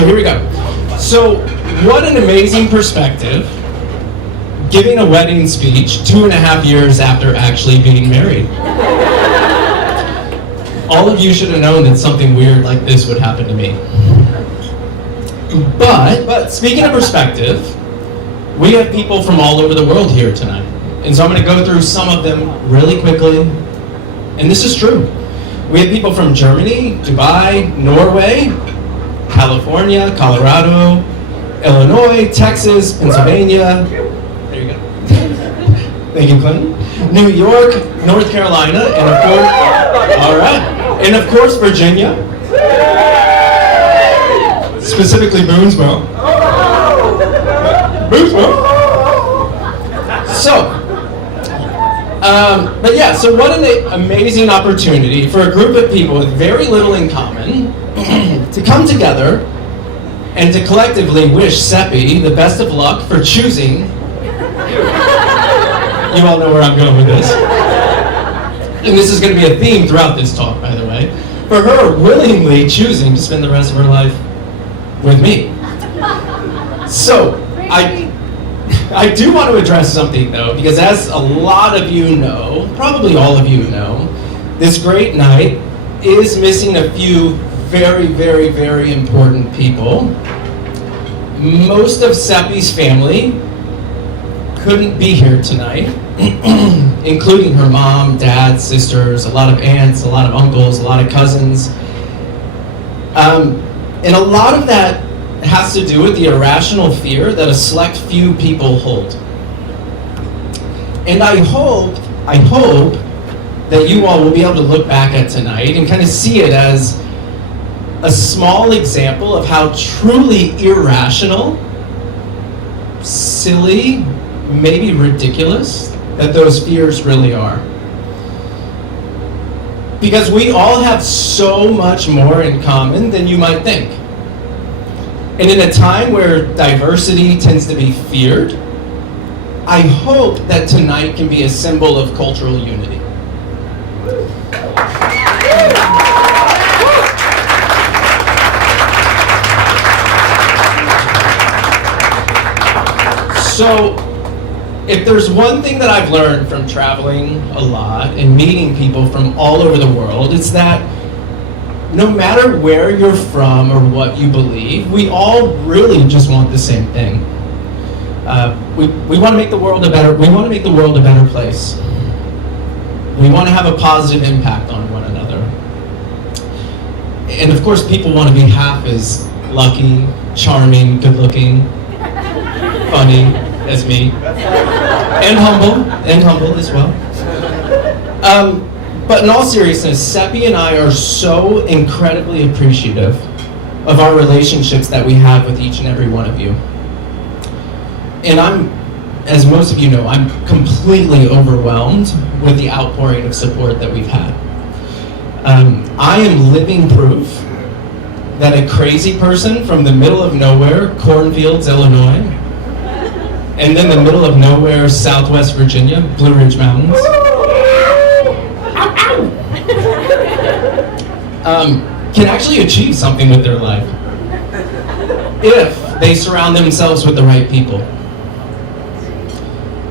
So here we go. So what an amazing perspective, giving a wedding speech 2.5 years after actually being married. All of you should have known that something weird like this would happen to me. But speaking of perspective, we have people from all over the world here tonight. And so I'm going to go through some of them really quickly. And this is true. We have people from Germany, Dubai, Norway, California, Colorado, Illinois, Texas, Pennsylvania. There you go. Thank you, Clinton. New York, North Carolina, and of course, all right. And of course, Virginia. Specifically Boonesboro. Boonesboro. But yeah, so what an amazing opportunity for a group of people with very little in common to come together and to collectively wish Seppi the best of luck for choosing. You all know where I'm going with this. And this is going to be a theme throughout this talk, by the way. For her willingly choosing to spend the rest of her life with me. So, I do want to address something though, because as a lot of you know, probably all of you know, this great night is missing a few very, very, very important people. Most of Seppi's family couldn't be here tonight, including her mom, dad, sisters, a lot of aunts, a lot of uncles, a lot of cousins. And a lot of that has to do with the irrational fear that a select few people hold. And I hope that you all will be able to look back at tonight and kind of see it as a small example of how truly irrational, silly, maybe ridiculous that those fears really are. Because we all have so much more in common than you might think. And in a time where diversity tends to be feared, I hope that tonight can be a symbol of cultural unity. So, if there's one thing that I've learned from traveling a lot and meeting people from all over the world, it's that no matter where you're from or what you believe, we all really just want the same thing. We want to make the world a better. We want to make the world a better place. We want to have a positive impact on one another. And of course, people want to be half as lucky, charming, good-looking, funny as me, and humble as well. But in all seriousness, Seppi and I are so incredibly appreciative of our relationships that we have with each and every one of you. And as most of you know, I'm completely overwhelmed with the outpouring of support that we've had. I am living proof that a crazy person from the middle of nowhere, Cornfields, Illinois, and then the middle of nowhere, Southwest Virginia, Blue Ridge Mountains, can actually achieve something with their life if they surround themselves with the right people.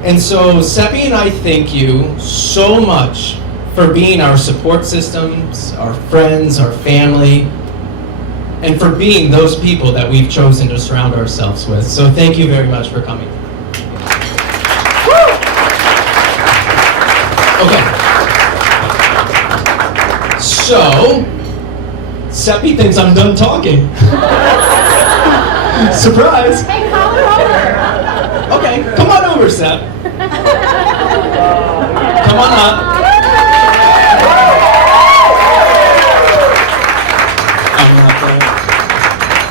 And so Seppi and I thank you so much for being our support systems, our friends, our family, and for being those people that we've chosen to surround ourselves with. So thank you very much for coming. Okay. So, Seppi thinks I'm done talking. Surprise! Hey, call her over. Okay, come on over, Sep. Come on up.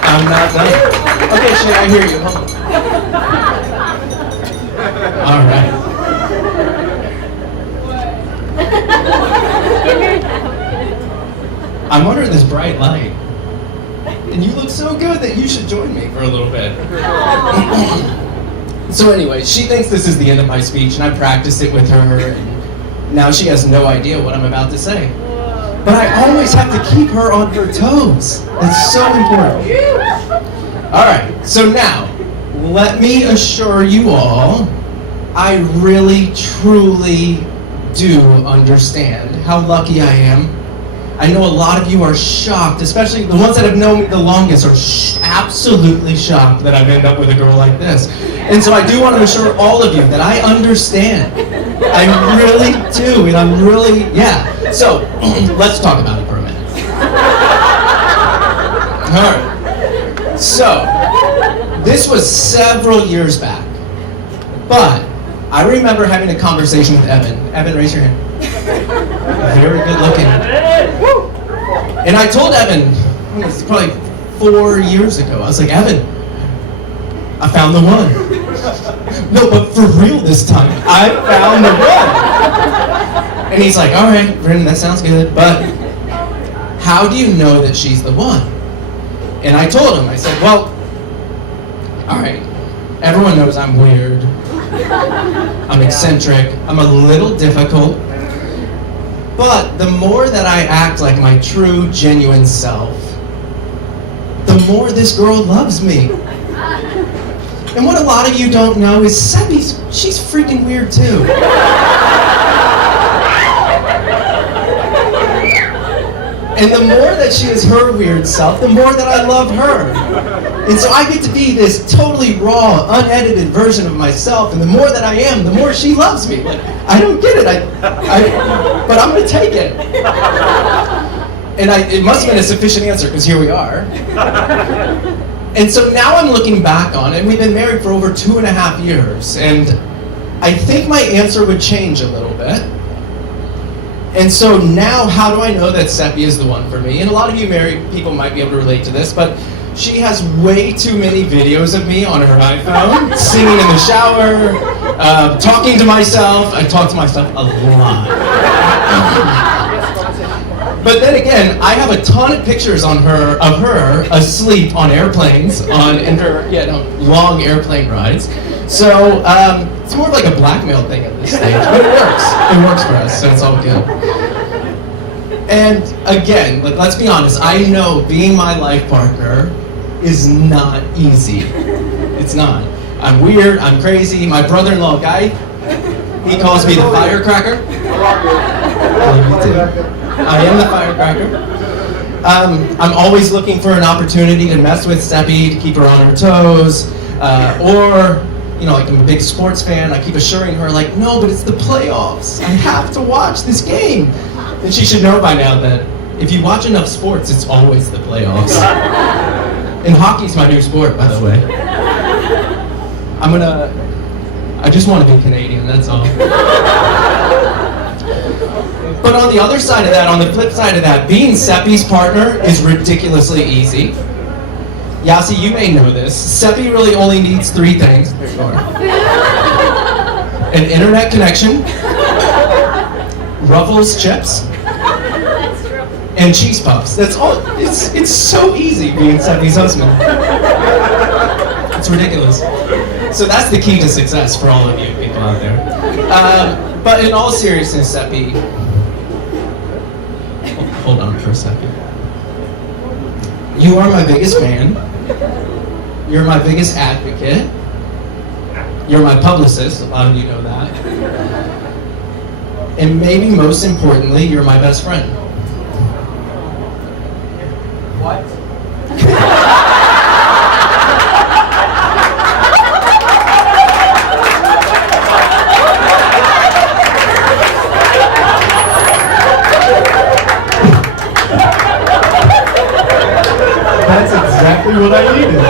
I'm not done. Okay, Shay, I hear you. All right. I'm under this bright light, and you look so good that you should join me for a little bit. So anyway, she thinks this is the end of my speech, and I practiced it with her, and now she has no idea what I'm about to say. But I always have to keep her on her toes. That's so important. All right, so now, let me assure you all, I really, truly do understand how lucky I am. I know a lot of you are shocked, especially the ones that have known me the longest are absolutely shocked that I've ended up with a girl like this. And so I do want to assure all of you that I understand. I really do, and I'm really, yeah. So, let's talk about it for a minute. All right. So, this was several years back, but I remember having a conversation with Evan. Evan, raise your hand. Very good looking. And I told Evan, it was probably 4 years ago, I was like, Evan, I found the one. No, but for real this time, I found the one. And he's like, all right, Brennan, that sounds good, but how do you know that she's the one? And I told him, I said, well, all right, everyone knows I'm weird. I'm eccentric. I'm a little difficult. But the more that I act like my true, genuine self, the more this girl loves me. And what a lot of you don't know is she's freaking weird too. And the more that she is her weird self, the more that I love her. And so I get to be this totally raw, unedited version of myself, and the more that I am, the more she loves me. Like, I don't get it, but I'm gonna take it. And it must have been a sufficient answer, because here we are. And so now I'm looking back on it, and we've been married for over 2.5 years, and I think my answer would change a little bit. And so now, how do I know that Seppi is the one for me? And a lot of you married people might be able to relate to this, but she has way too many videos of me on her iPhone, singing in the shower, talking to myself. I talk to myself a lot. But then again, I have a ton of pictures of her asleep on airplanes, on long airplane rides. So it's more of like a blackmail thing at this stage, but it works. It works for us, so it's all good. And again, let's be honest, I know being my life partner is not easy. It's not. I'm weird, I'm crazy. My brother-in-law, Guy, he calls me the firecracker. Love you too. I am the firecracker. I'm always looking for an opportunity to mess with Seppi, to keep her on her toes, or, like I'm a big sports fan, I keep assuring her, like, no, but it's the playoffs. I have to watch this game. And she should know by now that if you watch enough sports, it's always the playoffs. And hockey's my new sport, by the way. I just want to be Canadian, that's all. But on the other side of that, on the flip side of that, being Seppi's partner is ridiculously easy. Yasi, you may know this. Seppi really only needs 3 things. There you are. An internet connection, Ruffles chips, and cheese puffs. That's all. It's so easy being Seppi's husband. It's ridiculous. So that's the key to success for all of you people out there. But in all seriousness, Seppi, hold on for a second. You are my biggest fan. You're my biggest advocate. You're my publicist. A lot of you know that. And maybe most importantly, you're my best friend. What? That's exactly what I needed.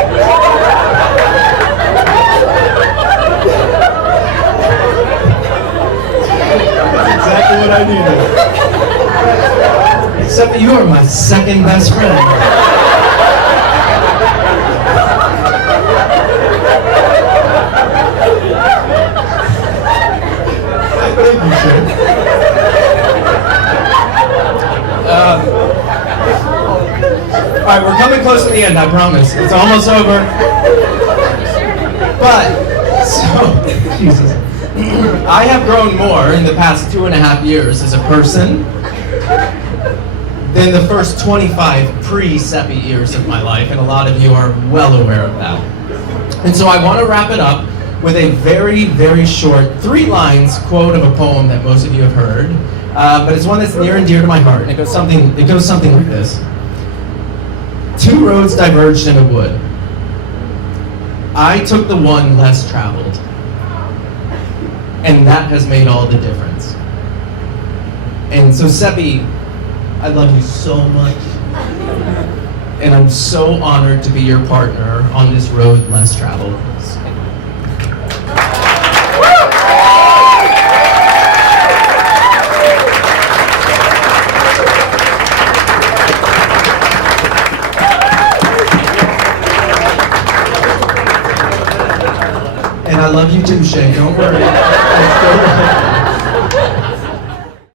That's exactly what I needed. Except that you are my second best friend. Thank you, sir. All right, we're coming close to the end, I promise. It's almost over. But, Jesus. I have grown more in the past 2.5 years as a person, than the first 25 pre-Seppi years of my life, and a lot of you are well aware of that. And so I want to wrap it up with a very, very short 3 lines quote of a poem that most of you have heard, but it's one that's near and dear to my heart, and it goes something like this. 2 roads diverged in a wood. I took the one less traveled, and that has made all the difference. And so Seppi, I love you so much, and I'm so honored to be your partner on this road less traveled. And I love you too, Shay, don't worry.